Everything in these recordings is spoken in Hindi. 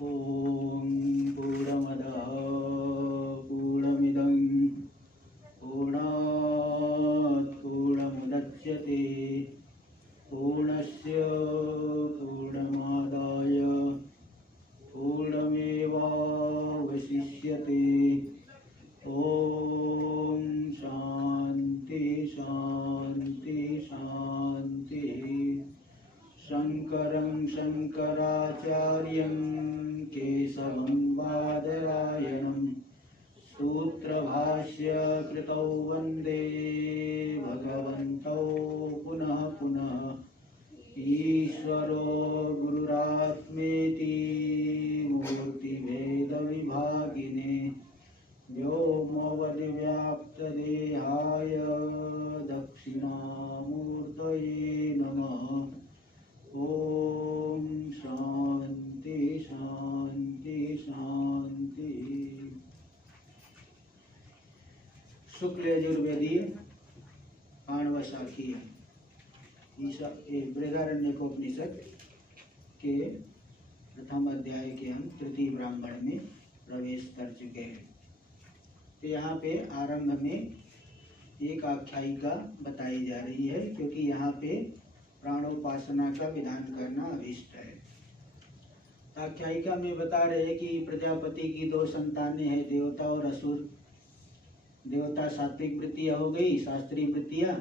ॐ पूर्णमदः पूर्णमिदं पूर्णात् पूर्णमुदच्यते पूर्णस्य पूर्णमादाय पूर्णमेवावशिष्यते। ॐ शान्ति शान्ति शान्ति। शङ्करं शङ्कराचार्यं केशवं बादरायणं सूत्रभाष्य कृतौ वन्दे भगवन्तौ पुनः पुनः। ईश्वरो गुरुरात्मेति मूर्तिभेदविभागिने व्योमवद्व्याप्तदेहाय दक्षिणामूर्तये नमः। ओम शांति शांति शांति। शुक्ल यजुर्वेदीय आणवशाखीय बृहदारण्यकोपनिषद के प्रथम अध्याय के हम तृतीय ब्राह्मण में प्रवेश कर चुके हैं। तो यहाँ पे आरंभ में एक आख्यायिका बताई जा रही है, क्योंकि यहाँ पे प्राणोपासना का विधान करना अभिष्ट है। आख्यायिका में बता रहे हैं कि प्रजापति की दो संतानें हैं, देवता और असुर। देवता सात्विक वृत्तियां हो गई, शास्त्रीय वृत्तियां,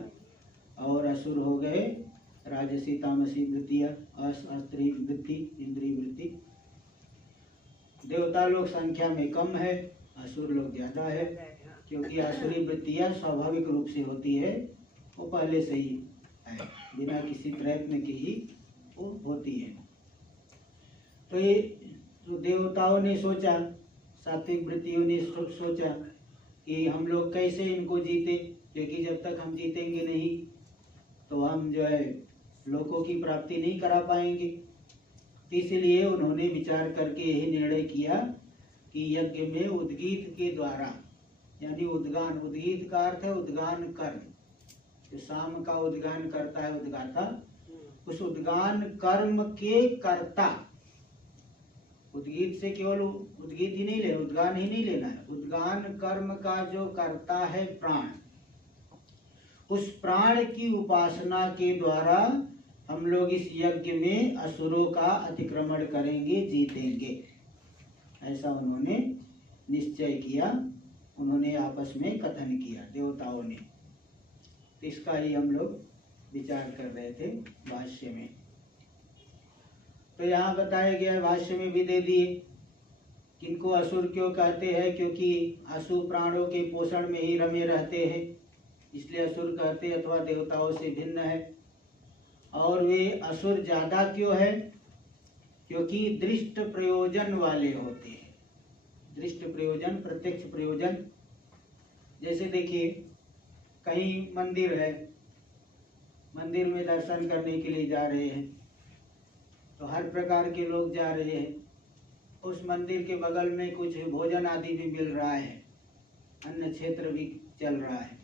और असुर हो गए राजसी तामसी वृत्तियां, अशास्त्रीय वृत्ति, इंद्रिय वृत्ति। देवता लोग संख्या में कम है, असुर लोग ज्यादा है, क्योंकि आसुरी वृत्तियां स्वाभाविक रूप से होती है, वो पहले से ही है, बिना किसी प्रयत्न के ही वो होती है। तो ये तो देवताओं ने सोचा, सात्विक वृत्तियों ने सोचा कि हम लोग कैसे इनको जीते, क्योंकि जब तक हम जीतेंगे नहीं तो हम जो है लोकों की प्राप्ति नहीं करा पाएंगे। इसलिए उन्होंने विचार करके यही निर्णय किया कि यज्ञ में उद्गीत के द्वारा, यानी उद्गान, उद्गीत का अर्थ है उद्गान कर्म, जो शाम का उद्गान करता है उद्गाता, उस उद्गान कर्म के कर्ता, उद्गीत से केवल उद्गीत ही नहीं लेना, उद्गान ही नहीं लेना है, उद्गान कर्म का जो कर्ता है प्राण, उस प्राण की उपासना के द्वारा हम लोग इस यज्ञ में असुरों का अतिक्रमण करेंगे, जीतेंगे, ऐसा उन्होंने निश्चय किया। उन्होंने आपस में कथन किया देवताओं ने। इसका ही हम लोग विचार कर रहे थे भाष्य में। तो यहाँ बताया गया, भाष्य में भी दे दिए, किनको असुर क्यों कहते हैं, क्योंकि असुर प्राणों के पोषण में ही रमे रहते हैं, इसलिए असुर कहते, अथवा देवताओं से भिन्न है। और वे असुर ज्यादा क्यों है, क्योंकि दृष्ट प्रयोजन वाले होते हैं। दृष्ट प्रयोजन, प्रत्यक्ष प्रयोजन। जैसे देखिए, कहीं मंदिर है, मंदिर में दर्शन करने के लिए जा रहे हैं, तो हर प्रकार के लोग जा रहे हैं। उस मंदिर के बगल में कुछ भोजन आदि भी मिल रहा है, अन्न क्षेत्र भी चल रहा है,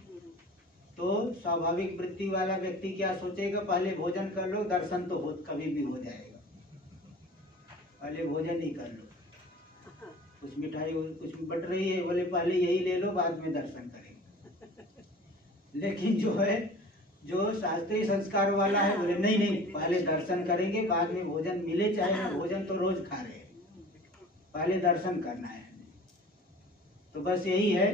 तो स्वाभाविक वृत्ति वाला व्यक्ति क्या सोचेगा, पहले भोजन कर लो, दर्शन तो हो कभी भी हो जाएगा, पहले भोजन ही कर लो। कुछ मिठाई कुछ बट रही है, बोले पहले यही ले लो, बाद में दर्शन करेंगे। लेकिन जो है, जो शास्त्रीय संस्कार वाला है, बोले नहीं नहीं, पहले दर्शन करेंगे, बाद में भोजन मिले चाहे ना, भोजन तो रोज खा रहे हैं, पहले दर्शन करना है। तो बस यही है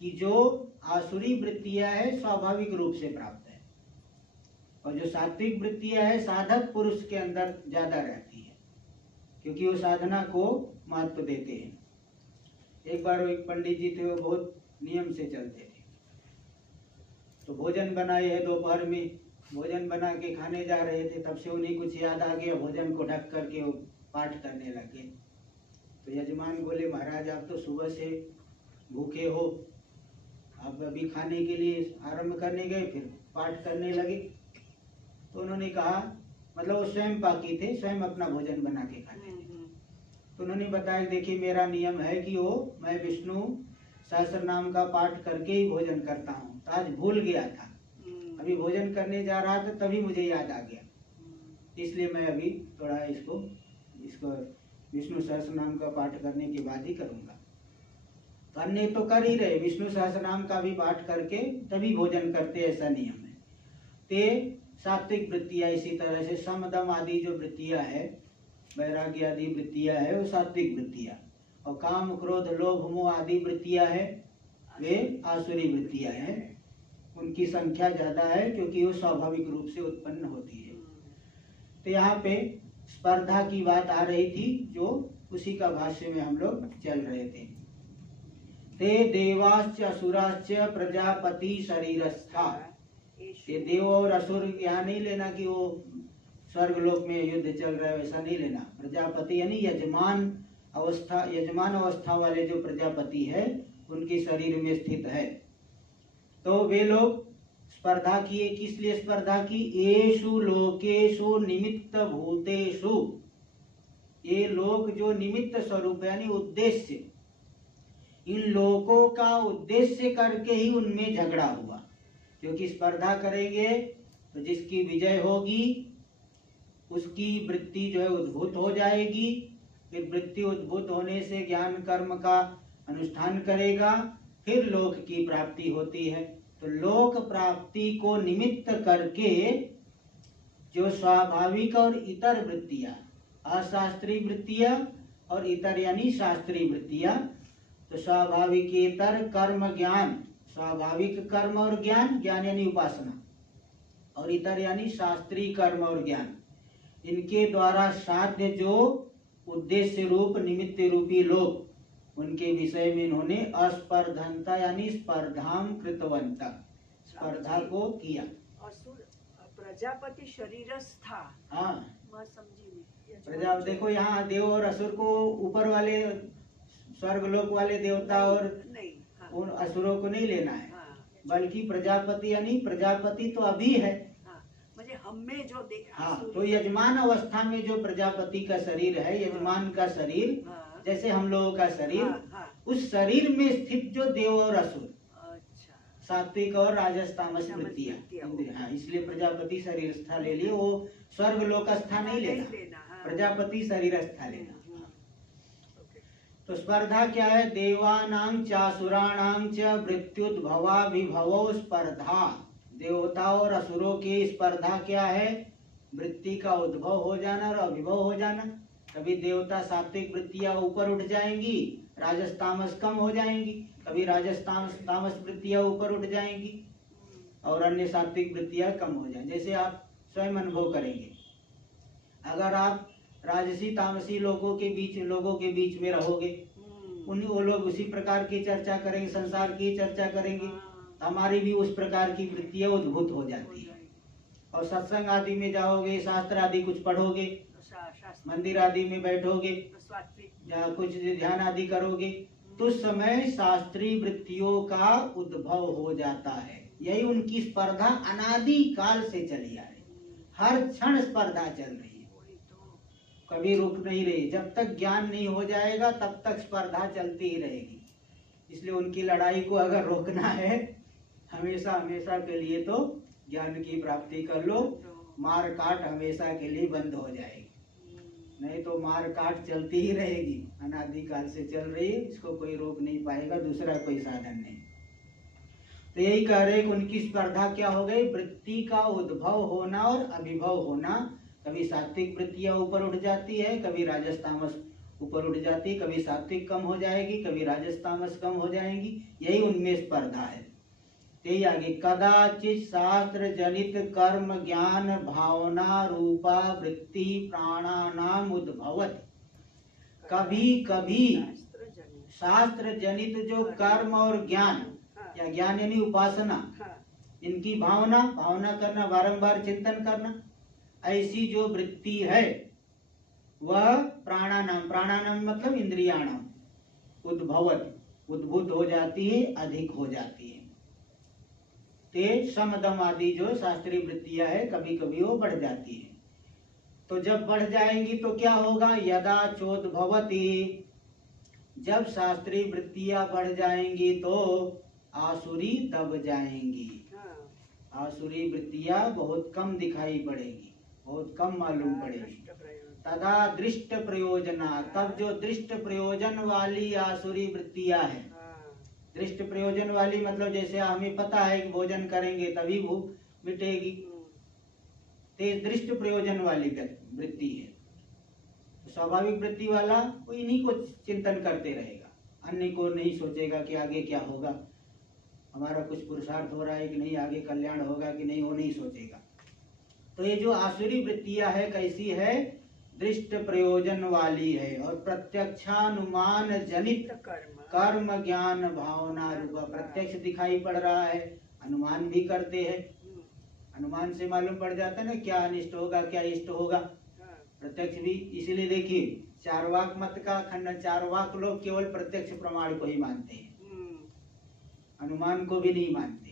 कि जो आसुरी वृत्तियां है स्वाभाविक रूप से प्राप्त है, और जो सात्विक वृत्तियां है साधक पुरुष के अंदर ज्यादा रहती है, क्योंकि वो साधना को महत्व देते हैं। एक बार एक पंडित जी थे, वो बहुत नियम से चलते थे। तो भोजन बनाए है, दोपहर में भोजन बना के खाने जा रहे थे, तब से उन्हें कुछ याद आ गया, भोजन को ढक करके वो पाठ करने लगे। तो यजमान बोले, महाराज आप तो सुबह से भूखे हो, आप अभी खाने के लिए आरंभ करने गए, फिर पाठ करने लगे। तो उन्होंने कहा, मतलब वो स्वयं पाकी थे, स्वयं अपना भोजन बना के खाते थे। तो उन्होंने बताया, देखिए मेरा नियम है कि मैं विष्णु सहस्त्र नाम का पाठ करके ही भोजन करता हूँ, तो आज भूल गया था, अभी भोजन करने जा रहा था तभी मुझे याद आ गया, इसलिए मैं अभी थोड़ा इसको विष्णु सहस्त्र नाम का पाठ करने के बाद ही करूंगा। तो अन्य तो कर ही रहे, विष्णु सहस्त्र नाम का भी पाठ करके तभी भोजन करते, ऐसा नियम है। ते सात्विक वृत्तियां, इसी तरह से सम दम आदि जो वृत्तियां है, वैराग्य आदि वृत्तियां है, वो सात्विक वृत्तियां। और काम क्रोध लोभ मोह आदि वृत्तियां है, वे आसुरी वृत्तियां हैं। उनकी संख्या ज्यादा है क्योंकि वो स्वाभाविक रूप से उत्पन्न होती है। तो यहाँ पे स्पर्धा की बात आ रही थी, जो उसी का भाष्य में हम लोग चल रहे थे। ते देवाश्च असुराश्च प्रजापति शरीरस्था। ये देव और असुर यहाँ नहीं लेना कि वो स्वर्ग लोक में युद्ध चल रहा है, वैसा नहीं लेना। प्रजापति यानी यजमान अवस्था वाले जो प्रजापति है, उनके शरीर में स्थित है। तो वे लोग स्पर्धा किए, किस लिए स्पर्धा की? येषु लोकेषु निमित्त भूतेषु। ये लोक जो निमित्त स्वरूप यानी उद्देश्य, इन लोकों का उद्देश्य करके ही उनमें झगड़ा हुआ। क्योंकि स्पर्धा करेंगे तो जिसकी विजय होगी उसकी वृत्ति जो है उद्भूत हो जाएगी। फिर वृत्ति उद्भूत होने से ज्ञान कर्म का अनुष्ठान करेगा, फिर लोक की प्राप्ति होती है। तो लोक प्राप्ति को निमित्त करके जो स्वाभाविक और इतर वृत्तियां, अशास्त्रीय वृत्तियां और इतर यानी शास्त्रीय वृत्तियां, तो स्वाभाविकेतर कर्म ज्ञान, स्वाभाविक कर्म और ज्ञान, ज्ञान यानी उपासना, और इतर यानी शास्त्रीय कर्म और ज्ञान, इनके द्वारा साध्य जो उद्देश्य रूप निमित्त रूपी लोक, उनके विषय में इन्होंने अस्पर्धनता यानी स्पर्धाम कृतवंता, स्पर्धा को किया। असुर प्रजापति शरीरस्था। हाँ, मैं समझी नहीं। प्रजा देखो यहाँ देव और असुर को ऊपर वाले स्वर्ग लोक वाले देवता और नहीं, हाँ, उन असुरों को नहीं लेना है। हाँ, बल्कि प्रजापति यानी प्रजापति तो अभी है। हाँ, मुझे हमें जो देखा। हाँ, तो यजमान अवस्था में जो प्रजापति का शरीर है, यजमान का शरीर, हाँ, जैसे हम लोगों का शरीर, हाँ, हाँ, उस शरीर में स्थित जो देव और असुर, अच्छा, सात्विक और राजस तामस वृत्तियां, हाँ, इसलिए प्रजापति शरीर स्था ले लिए। वो स्वर्ग लोक स्था नहीं लेना, हाँ, प्रजापति शरीर स्था लेना। तो स्पर्धा क्या है? देवानां चासुराणां च मृत्युद्भवा विभवो स्पर्धा। देवताओं और असुरों की स्पर्धा क्या है? वृत्ति का उद्भव हो जाना और अभिभव हो जाना। कभी देवता सात्विक वृत्तियां ऊपर उठ जाएंगी, राजस तामस कम हो जाएंगी, कभी राजस तामस वृत्तियां ऊपर उठ जाएंगी और अन्य सात्विक वृत्तियां कम हो जाएंगी। जैसे आप स्वयं अनुभव करेंगे, अगर आप राजसी तामसी लोगों के बीच में रहोगे, उन्हीं वो लोग उसी प्रकार की चर्चा करेंगे, संसार की चर्चा करेंगे, हमारी भी उस प्रकार की वृत्तियां उद्भूत हो जाती है। और सत्संग आदि में जाओगे, शास्त्र आदि कुछ पढ़ोगे, मंदिर आदि में बैठोगे या कुछ ध्यान आदि करोगे, तो उस समय शास्त्रीय वृत्तियों का उद्भव हो जाता है। यही उनकी स्पर्धा अनादि काल से चली आ रही, हर क्षण स्पर्धा चल रही है, कभी रुक नहीं रही। जब तक ज्ञान नहीं हो जाएगा तब तक स्पर्धा चलती ही रहेगी। इसलिए उनकी लड़ाई को अगर रोकना है हमेशा हमेशा के लिए, तो ज्ञान की प्राप्ति कर लो, मार काट हमेशा के लिए बंद हो जाएगी। नहीं तो मार काट चलती ही रहेगी, अनादिकाल से चल रही है, इसको कोई रोक नहीं पाएगा, दूसरा कोई साधन नहीं। तो यही कह रहे कि उनकी स्पर्धा क्या हो गई? वृत्ति का उद्भव होना और अभिभव होना। कभी सात्विक वृत्तियां ऊपर उठ जाती है, कभी राजस तामस ऊपर उठ जाती है, कभी सात्विक कम हो जाएगी, कभी राजस तामस कम हो जाएंगी। यही उनमें स्पर्धा है। यही आगे, कदाचित शास्त्र जनित कर्म ज्ञान भावना रूपा वृत्ति प्राणानाम उद्भवत। कभी कभी शास्त्र जनित जो कर्म और ज्ञान, या ज्ञान यानी उपासना, इनकी भावना करना, बारंबार चिंतन करना, ऐसी जो वृत्ति है वह प्राणानाम मतलब इंद्रियाणाम उद्भवत, उद्भूत हो जाती है, अधिक हो जाती है। ते समदम आदि जो शास्त्रीय वृत्तियां है, कभी कभी वो बढ़ जाती है। तो जब बढ़ जाएंगी तो क्या होगा? यदा चोद्भवती, जब शास्त्रीय वृत्तियां बढ़ जाएंगी तो आसुरी दब जाएंगी। आसुरी वृत्तियां बहुत कम दिखाई पड़ेगी, बहुत कम मालूम पड़ेगी। तदा दृष्ट प्रयोजना, तब जो दृष्ट प्रयोजन वाली आसुरी वृत्तियां है, हाँ, दृष्ट प्रयोजन वाली मतलब जैसे हमें पता है कि भोजन करेंगे तभी भूख मिटेगी, तो ये दृष्ट प्रयोजन वाली वृत्ति है। तो स्वाभाविक वृत्ति वाला वो इन्हीं को चिंतन करते रहेगा, अन्य को नहीं सोचेगा कि आगे क्या होगा, हमारा कुछ पुरुषार्थ हो रहा है कि नहीं, आगे कल्याण होगा कि नहीं, वो नहीं सोचेगा। तो ये जो आसुरी वृत्तियां है कैसी है, दृष्ट प्रयोजन वाली है और प्रत्यक्षानुमान जनित कर्म ज्ञान भावना रूपा। प्रत्यक्ष दिखाई पड़ रहा है, अनुमान भी करते हैं, अनुमान से मालूम पड़ जाता है ना क्या अनिष्ट होगा क्या इष्ट होगा। प्रत्यक्ष भी इसीलिए देखिए चारवाक मत का खंडन, चारवाक लोग केवल प्रत्यक्ष प्रमाण को ही मानते हैं, अनुमान को भी नहीं मानते।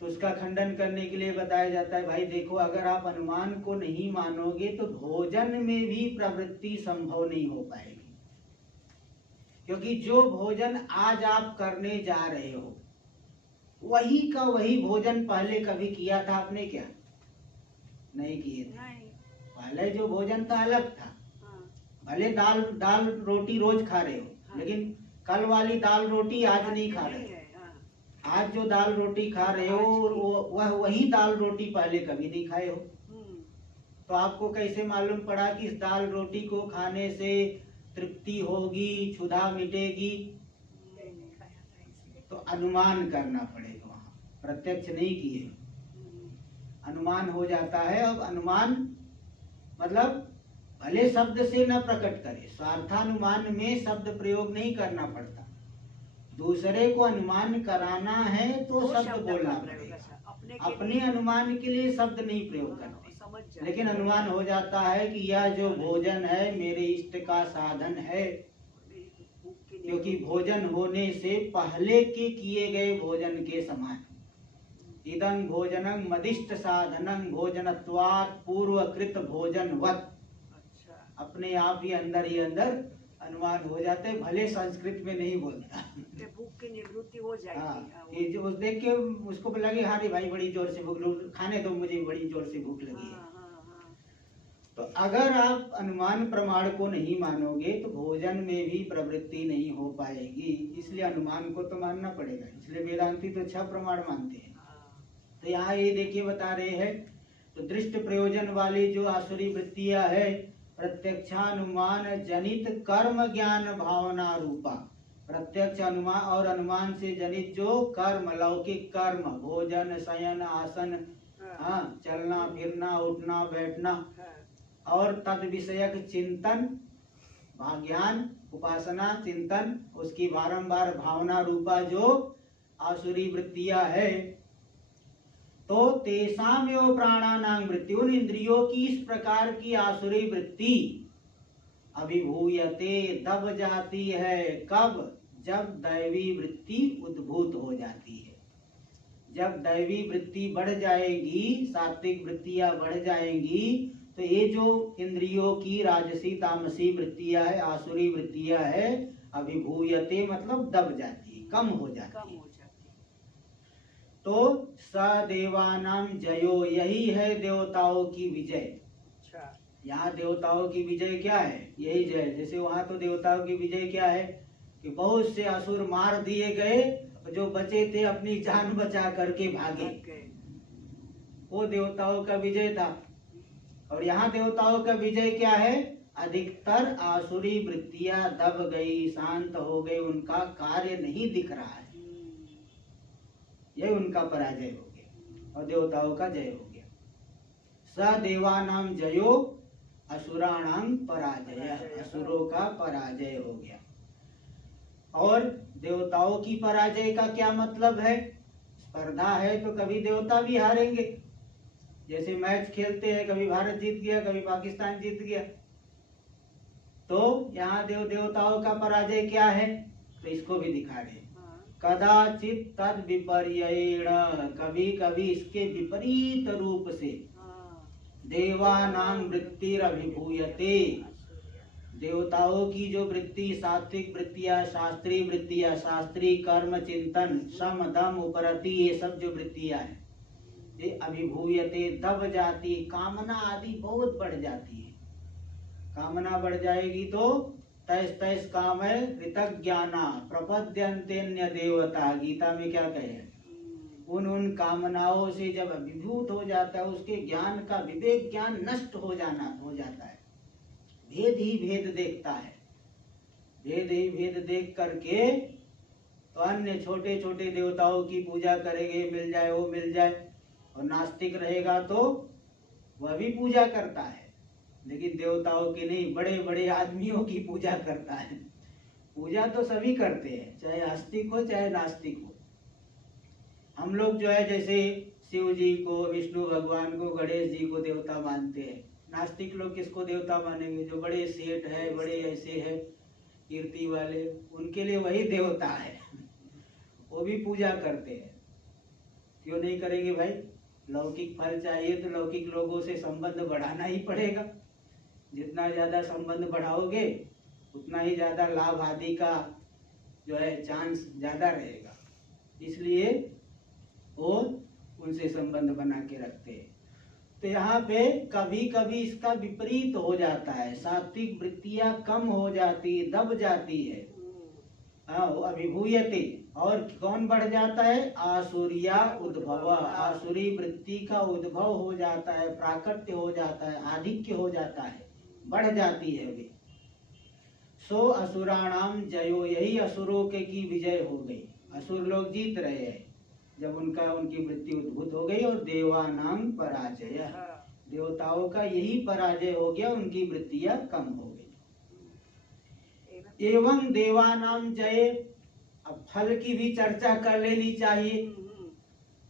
तो उसका खंडन करने के लिए बताया जाता है भाई देखो अगर आप अनुमान को नहीं मानोगे तो भोजन में भी प्रवृत्ति संभव नहीं हो पाएगी, क्योंकि जो भोजन आज आप करने जा रहे हो वही का वही भोजन पहले कभी किया था आपने क्या? नहीं किए थे। पहले जो भोजन था अलग था, भले दाल दाल रोटी रोज खा रहे हो, लेकिन कल वाली दाल रोटी आज नहीं खा रहे हो। आज जो दाल रोटी खा रहे हो वह वही दाल रोटी पहले कभी नहीं खाए हो। तो आपको कैसे मालूम पड़ा कि इस दाल रोटी को खाने से तृप्ति होगी, क्षुधा मिटेगी? तो अनुमान करना पड़ेगा, वहाँ प्रत्यक्ष नहीं किए, अनुमान हो जाता है। अब अनुमान मतलब भले शब्द से न प्रकट करे, स्वार्थानुमान में शब्द प्रयोग नहीं करना पड़ता, दूसरे को अनुमान कराना है तो शब्द बोलना पड़ेगा, अपने अनुमान के लिए शब्द नहीं प्रयोग करते। लेकिन अनुमान हो जाता है कि यह जो भोजन है मेरे इष्ट का साधन है, क्योंकि भोजन होने से पहले के किए गए भोजन के समान। इदं भोजनं मदिष्ट साधनं भोजनत्वात् पूर्वकृत भोजनवत्। अपने आप ही अंदर अनुमान हो जाते, भले संस्कृत में नहीं बोलता, भूख की निवृत्ति हो जाएगी। हाँ, ये जो देख के उसको लगे हाँ रे भाई बड़ी जोर से भूख, खाने दो मुझे बड़ी जोर से भूख लगी है। तो अगर आप अनुमान प्रमाण को नहीं मानोगे तो भोजन में भी प्रवृत्ति नहीं हो पाएगी, इसलिए अनुमान को तो मानना पड़ेगा। इसलिए वेदांती तो 6 प्रमाण मानते हैं। तो यहाँ ये देखिए बता रहे हैं, तो दृष्ट प्रयोजन वाली जो आसुरी वृत्तियां है प्रत्यक्षानुमान जनित कर्म ज्ञान भावना रूपा। प्रत्यक्ष अनुमान और अनुमान से जनित जो कर्म, लौकिक कर्म, भोजन शयन आसन, हाँ चलना फिरना उठना बैठना और तद विषयक चिंतन, ज्ञान उपासना चिंतन, उसकी बारंबार भावना रूपा जो आसुरी वृत्तियां है, तो तेसाम एवं प्राणानां वृत्ति, उन इंद्रियों की इस प्रकार की आसुरी वृत्ति अभिभूयते दब जाती है। कब? जब दैवी वृत्ति उद्भूत हो जाती है। जब दैवी वृत्ति बढ़ जाएगी, सात्विक वृत्तियां बढ़ जाएंगी, तो ये जो इंद्रियों की राजसी तामसी वृत्तियां है, आसुरी वृत्तियां है, अभिभूयते मतलब दब जाती है, कम हो जाती है। तो सदेवानां जयो, यही है देवताओं की विजय। यहाँ देवताओं की विजय क्या है? यही जय। जैसे वहां तो देवताओं की विजय क्या है कि बहुत से असुर मार दिए गए, जो बचे थे अपनी जान बचा करके भागे, वो देवताओं का विजय था। और यहाँ देवताओं का विजय क्या है? अधिकतर आसुरी वृत्तियां दब गई, शांत हो गई, उनका कार्य नहीं दिख रहा है, यही उनका पराजय हो गया और देवताओं का जय हो गया। सदेवानां जयो असुराणां पराजय, असुरों का पराजय हो गया। और देवताओं की पराजय का क्या मतलब है? स्पर्धा है तो कभी देवता भी हारेंगे, जैसे मैच खेलते हैं, कभी भारत जीत गया कभी पाकिस्तान जीत गया। तो यहाँ देवताओं का पराजय क्या है? तो इसको भी दिखा रहे हैं। कदाचित तद विपर्ययेण, कभी कभी इसके विपरीत रूप से देवानां वृत्तिरभिभूयते, देवताओं की जो वृत्ति सात्विक वृत्तियां, शास्त्रीय वृत्तियां, शास्त्रीय कर्म चिंतन सम दम उपरति, ये सब जो वृत्तियां हैं ये अभिभूयते दब जाती, कामना आदि बहुत बढ़ जाती है। कामना बढ़ जाएगी तो तैस तैस काम है ऋतज्ञाना प्रपद्यन्तेन्य देवता। गीता में क्या कहे, उन कामनाओं से जब अभिभूत हो जाता है उसके ज्ञान का विवेक ज्ञान नष्ट हो जाता है। भेद ही भेद देखता है, भेद ही भेद देख करके तो अन्य छोटे छोटे देवताओं की पूजा करेंगे, मिल जाए वो मिल जाए, और नास्तिक रहेगा तो वह भी पूजा करता है लेकिन देवताओं की नहीं, बड़े बड़े आदमियों की पूजा करता है। पूजा तो सभी करते हैं, चाहे आस्तिक हो चाहे नास्तिक हो। हम लोग जो है जैसे शिव जी को, विष्णु भगवान को, गणेश जी को देवता मानते हैं। नास्तिक लोग किसको देवता मानेंगे? जो बड़े सेठ है, बड़े ऐसे है कीर्ति वाले, उनके लिए वही देवता है, वो भी पूजा करते हैं। क्यों नहीं करेंगे भाई? लौकिक फल चाहिए तो लौकिक लोगों से संबंध बढ़ाना ही पड़ेगा। जितना ज्यादा संबंध बढ़ाओगे उतना ही ज्यादा लाभ आदि का जो है चांस ज्यादा रहेगा, इसलिए वो उनसे संबंध बना के रखते हैं। तो यहाँ पे कभी कभी इसका विपरीत हो जाता है, सात्विक वृत्तियां कम हो जाती, दब जाती है, अभिभूयते, और कौन बढ़ जाता है? आसुरिया उद्भव, आसुरी वृत्ति का उद्भव हो जाता है, प्राकट्य हो जाता है, आधिक्य हो जाता है, बढ़ जाती है वे। सो असुराणाम जयो, यही असुरों के की विजय हो गई, असुर लोग जीत रहे हैं जब उनकी वृत्ति उद्भूत हो गई। और देवानाम पराजय, देवताओं का यही पराजय हो गया, उनकी वृत्तियां कम हो गई। एवं देवानाम जय, अब फल की भी चर्चा कर लेनी चाहिए,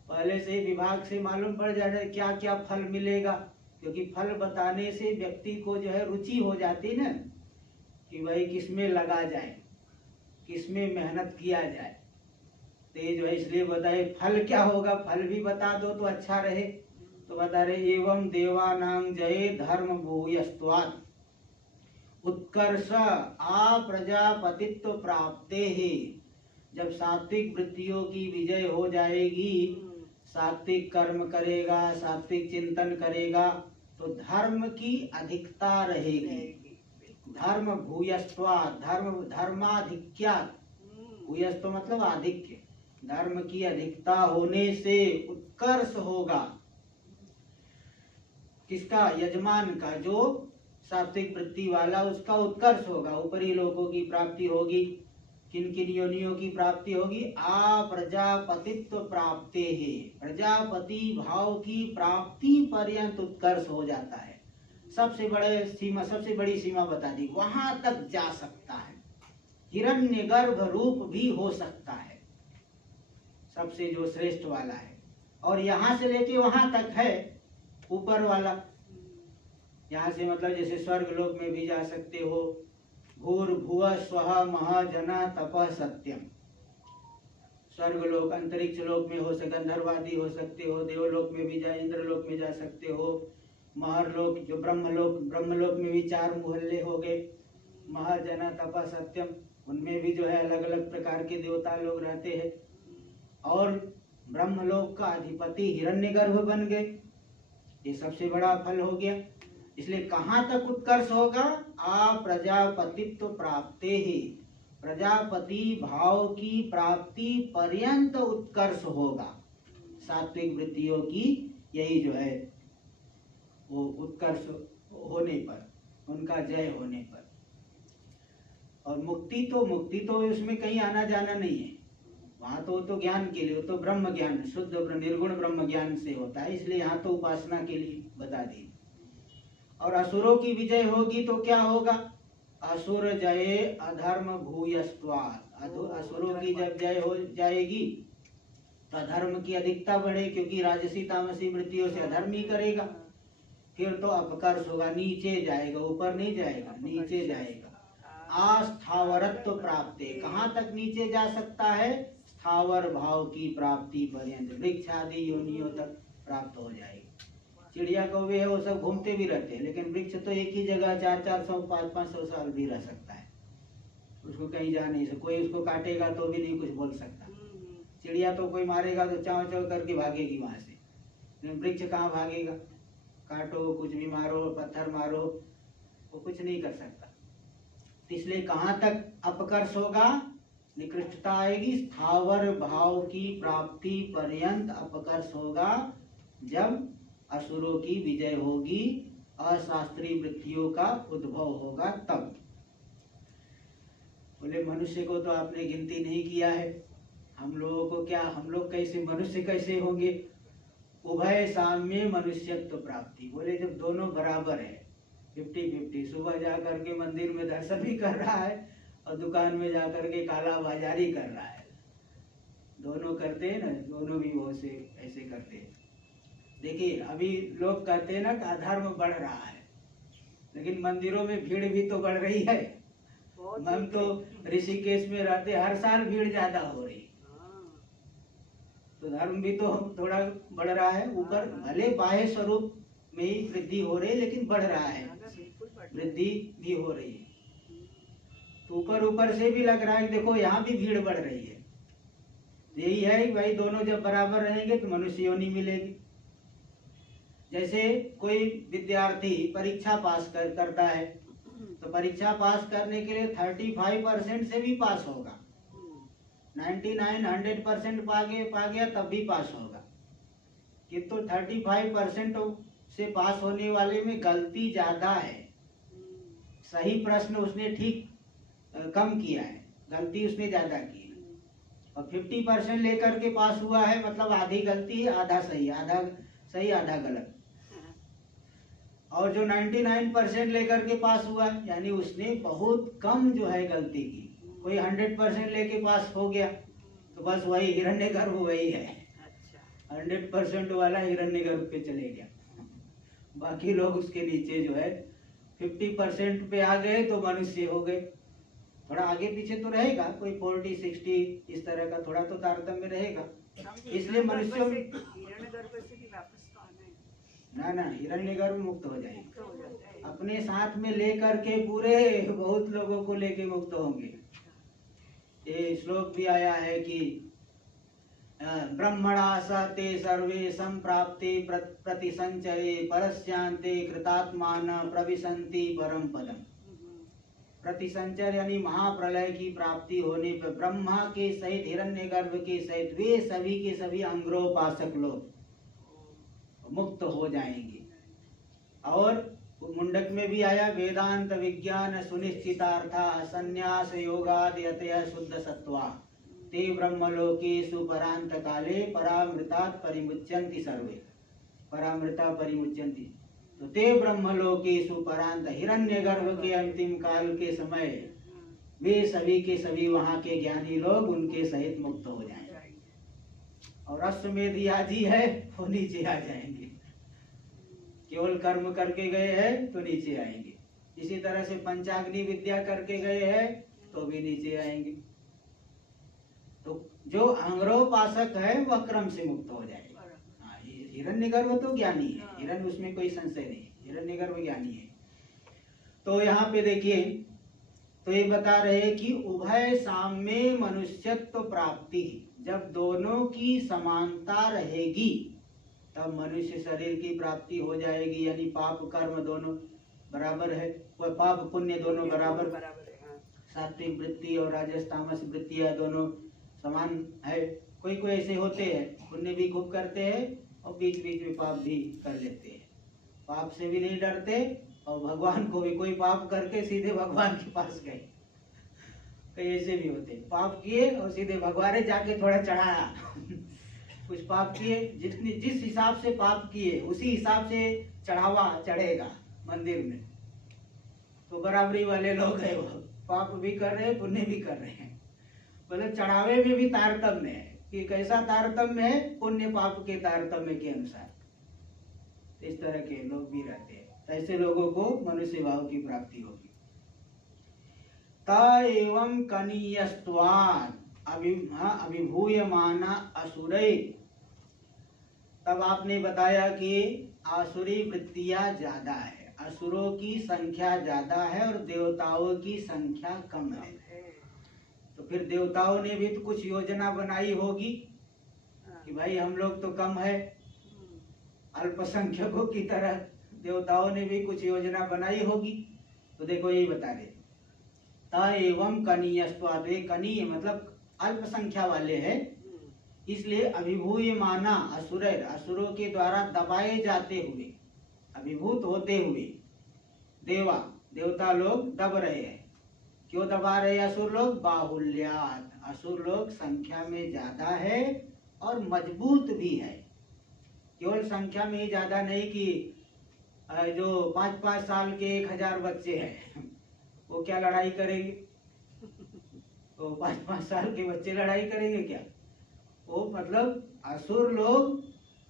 पहले से विभाग से मालूम पड़ जाए क्या क्या फल मिलेगा, क्योंकि फल बताने से व्यक्ति को जो है रुचि हो जाती ना कि भाई किसमें लगा जाए, किसमें मेहनत किया जाए। तो ये जो है इसलिए बताए फल क्या होगा, फल भी बता दो तो अच्छा रहे। तो बता रहे एवं देवानां जय धर्म भूयस्त्वात् उत्कर्ष आ प्रजापतित्व प्राप्ते ही। जब सात्विक वृत्तियों की विजय हो जाएगी, सात्विक कर्म करेगा, सात्विक चिंतन करेगा, तो धर्म की अधिकता रहेगी। धर्म भूयस्त्वात्, धर्माधिक्यात्, भूयस्त्व मतलब आधिक्य, धर्म की अधिकता होने से उत्कर्ष होगा। किसका? यजमान का, जो सात्विक वृत्ति वाला, उसका उत्कर्ष होगा, ऊपरी लोगों की प्राप्ति होगी। किन किन योनियों की प्राप्ति होगी? आ प्रजापतित्व प्राप्ते है, प्रजापति भाव की प्राप्ति पर्यंत उत्कर्ष हो जाता है। सबसे बड़ी सीमा बता दी, वहां तक जा सकता है, हिरण्यगर्भ रूप भी हो सकता है, सबसे जो श्रेष्ठ वाला है। और यहाँ से लेके वहां तक है ऊपर वाला, यहाँ से मतलब जैसे स्वर्ग लोक में भी जा सकते हो। भूर्भुवः स्वः महाजना तपः सत्यम, स्वर्ग लोक, अंतरिक्ष लोक में हो सकते, गंधर्वादी हो सकते हो, देवलोक में भी जा, इंद्र लोक में जा सकते हो, महरलोक जो ब्रह्मलोक में भी 4 मोहल्ले हो गए, महाजना तपः सत्यम, उनमें भी जो है अलग अलग प्रकार के देवता लोग रहते हैं। और ब्रह्मलोक का अधिपति हिरण्यगर्भ बन गए, ये सबसे बड़ा फल हो गया। इसलिए कहाँ तक उत्कर्ष होगा? आ प्रजापतित्व प्राप्ते ही, प्रजापति भाव की प्राप्ति पर्यंत उत्कर्ष होगा। सात्विक वृत्तियों की यही जो है वो उत्कर्ष होने पर, उनका जय होने पर। और मुक्ति तो उसमें कहीं आना जाना नहीं है, वहां तो ज्ञान के लिए, तो ब्रह्म ज्ञान, शुद्ध निर्गुण ब्रह्म ज्ञान से होता है, इसलिए यहाँ तो उपासना के लिए बता दी। और असुरों की विजय होगी तो क्या होगा? असुर जय अधर्म भूयस्त्वात्, असुरों की जब जय हो जाएगी तो अधर्म की अधिकता बढ़े, क्योंकि राजसी तामसी वृत्तियों से अधर्म ही करेगा। फिर तो अपकर्ष होगा, नीचे जाएगा, ऊपर नहीं जाएगा, नीचे जाएगा। आस्थावरत्व प्राप्त, कहाँ तक नीचे जा सकता है? स्थावर भाव की प्राप्ति पर्यंत, वृक्ष आदि योनियों तक प्राप्त हो जाएगी। चिड़िया कौवे है वो सब घूमते भी रहते हैं, लेकिन वृक्ष तो एक ही जगह 400-400 500-500 साल भी रह सकता है, उसको कहीं जा नहीं सकता, कोई उसको काटेगा तो भी नहीं कुछ बोल सकता। चिड़िया तो कोई मारेगा तो चाव चाव करके भागेगी वहां से, लेकिन वृक्ष कहाँ भागेगा? काटो, कुछ भी मारो, पत्थर मारो, वो कुछ नहीं कर सकता। तो इसलिए कहाँ तक अपकर्ष होगा, निकृष्टता आएगी, स्थावर भाव की प्राप्ति पर्यंत अपकर्ष होगा जब असुरों की विजय होगी, अशास्त्रीय वृत्तियों का उद्भव होगा तब। बोले मनुष्य को तो आपने गिनती नहीं किया है, हम लोगों को क्या, हम लोग कैसे मनुष्य कैसे होंगे। उभय साम्य मनुष्यत्व प्राप्ति, बोले जब दोनों बराबर है 50-50, सुबह जा करके मंदिर में दर्शन भी कर रहा है और दुकान में जा करके काला बाजारी कर रहा है, दोनों करते हैं ना, दोनों भी वो से ऐसे करते हैं। देखिए अभी लोग कहते हैं ना कि अधर्म बढ़ रहा है, लेकिन मंदिरों में भीड़ भी तो बढ़ रही है। हम तो ऋषिकेश में रहते, हर साल भीड़ ज्यादा हो रही, तो धर्म भी तो थोड़ा बढ़ रहा है। ऊपर भले बाह्य स्वरूप में ही वृद्धि हो रही है, लेकिन बढ़ रहा है, वृद्धि भी हो रही है। तो ऊपर ऊपर से भी लग रहा है देखो यहाँ भी भीड़ बढ़ रही है। यही है भाई, दोनों जब बराबर रहेंगे तो मनुष्य योनि मिलेगी। जैसे कोई विद्यार्थी परीक्षा पास करता है, तो परीक्षा पास करने के लिए 35% से भी पास होगा, 99-100% पा गया तब भी पास होगा। किंतु 35% से पास होने वाले में गलती ज्यादा है, सही प्रश्न उसने ठीक कम किया है, गलती उसने ज्यादा की है। और 50% लेकर के पास हुआ है, मतलब आधी गलती है आधा सही, आधा गलत। और जो 99% लेकर के पास हुआ यानी उसने बहुत कम जो है गलती की। कोई 100% लेके पास हो गया तो बस वही हिरण्यगर्भ वही है, 100% वाला हिरण्यगर्भ पे चले गया। बाकी लोग उसके नीचे जो है 50% पे आ गए तो मनुष्य हो गए। थोड़ा आगे पीछे तो रहेगा, कोई 40-60 इस तरह का थोड़ा तो तारतम्य रहेगा। इसलिए मनुष्यों ना हिरण्यगर्भ मुक्त हो जाएंगे, अपने साथ में लेकर के पूरे बहुत लोगों को लेके मुक्त होंगे। ये श्लोक भी आया है कि ब्रह्मणा स ते सर्वे संप्राप्ते प्रतिसंचरे परस्यांते कृतात्मान प्रविशन्ति परम पदम। प्रतिसंचर यानी महाप्रलय की प्राप्ति होने पर ब्रह्मा के सहित हिरण्यगर्भ के सहित वे सभी के सभी अंग्रोपासक लोग मुक्त हो जाएंगे। और मुंडक में भी आया, वेदांत विज्ञान सुनिश्चितार्था संन्यास योगादयतय शुद्ध सत्वा ते ब्रह्मलोकेषु परांत काले परामृतात् परिमुच्यन्ति सर्वे। परामृता परिमुच्यन्ति, तो ते ब्रह्मलोकेषु परांत, हिरण्यगर्भ के अंतिम काल के समय वे सभी के सभी वहां के ज्ञानी लोग उनके सहित मुक्त हो जाएंगे। और अश्वमेध याजी है वो नीचे आ जाएंगे, केवल कर्म करके गए हैं तो नीचे आएंगे। इसी तरह से पंचाग्नि विद्या करके गए हैं तो भी नीचे आएंगे। तो जो अंग्रोपासक है वह क्रम से मुक्त हो जाएगा। हिरण्यगर्भ तो ज्ञानी है, हिरण्य उसमें कोई संशय नहीं, हिरण्यगर्भ ज्ञानी है। तो यहाँ पे देखिए, तो ये बता रहे कि उभय साम्य मनुष्यत्व प्राप्ति, जब दोनों की समानता रहेगी तब मनुष्य शरीर की प्राप्ति हो जाएगी। यानी पाप कर्म दोनों बराबर है, वह पाप पुण्य दोनों बराबर, सात्विक वृत्ति और राजस तामस वृत्तियां दोनों समान है। कोई कोई ऐसे होते हैं पुण्य भी खूब करते हैं और बीच बीच में पाप भी कर लेते हैं, पाप से भी नहीं डरते और भगवान को भी, कोई पाप करके सीधे भगवान के पास गए, कई ऐसे भी होते, पाप किए और सीधे भगवान जाके थोड़ा चढ़ाया कुछ पाप किए, जिस हिसाब से पाप किए उसी हिसाब से चढ़ावा चढ़ेगा मंदिर में। तो बराबरी वाले लोग हैं, वो पाप भी कर रहे हैं पुण्य भी कर रहे हैं। मतलब चढ़ावे में भी तारतम्य है कि कैसा तारतम्य है, पुण्य पाप के तारतम्य के अनुसार इस तरह के लोग भी रहते हैं। ऐसे लोगों को मनुष्य भाव की प्राप्ति होगी। त एवं कनीयस्त्वात् अभिभूयमाना असुरै, तब आपने बताया कि आसुरी वृत्तियां ज्यादा है, असुरों की संख्या ज्यादा है और देवताओं की संख्या कम है। तो फिर देवताओं ने भी तो कुछ योजना बनाई होगी कि भाई हम लोग तो कम है, अल्पसंख्यकों की तरह देवताओं ने भी कुछ योजना बनाई होगी तो देखो यही बता रहे त एवं कनीयस्त्वात्, ये कनीय मतलब अल्प संख्या वाले हैं, इसलिए अभिभूयमाना असुर, असुरों के द्वारा दबाए जाते हुए, अभिभूत होते हुए देवा, देवता लोग दब रहे हैं। क्यों दबा रहे हैं असुर लोग? बाहुल्यात, असुर लोग संख्या में ज्यादा है और मजबूत भी है। केवल संख्या में ही ज्यादा नहीं कि जो 5-5 साल के 1000 बच्चे हैं वो क्या लड़ाई करेंगे? तो 5-5 साल के बच्चे लड़ाई करेंगे क्या? वो मतलब असुर लोग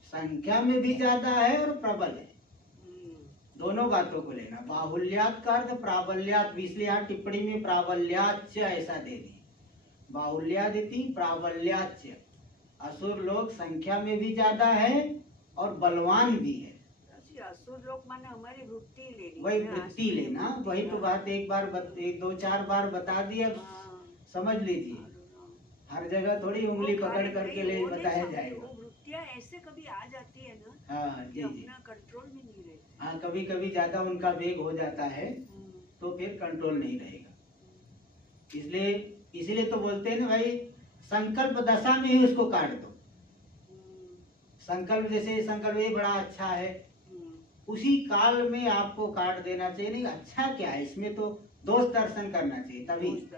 संख्या में भी ज्यादा है और प्रबल है। दोनों बातों को लेना। बाहुल्यात का अर्थ प्राबल्यात, इसलिए यहाँ टिप्पणी में प्राबल्याच्य ऐसा दे दी। बाहुल्यादिति प्राबल्याच्य, असुर लोग संख्या में भी ज्यादा है और बलवान भी है। असुर लोग माने हमारी वृत्ति लेनी, वही वृत्ति लेना, वही तो बात एक बार 2-4 बार बता दी, अब समझ लीजिए। हर जगह थोड़ी उंगली पकड़ करके ले बताया जाएगा। वृत्तियाँ ऐसे कभी आ जाती है ना, हाँ जी जी, अपना कंट्रोल में नहीं रहता। हाँ कभी कभी ज्यादा उनका वेग हो जाता है तो फिर कंट्रोल नहीं रहेगा। इसलिए तो बोलते हैं ना भाई, संकल्प दशा में ही उसको काट दो। संकल्प जैसे संकल्प ये बड़ा अच्छा है, उसी काल में आपको काट देना चाहिए। नहीं अच्छा क्या है इसमें, तो दोष दर्शन करना चाहिए। तभी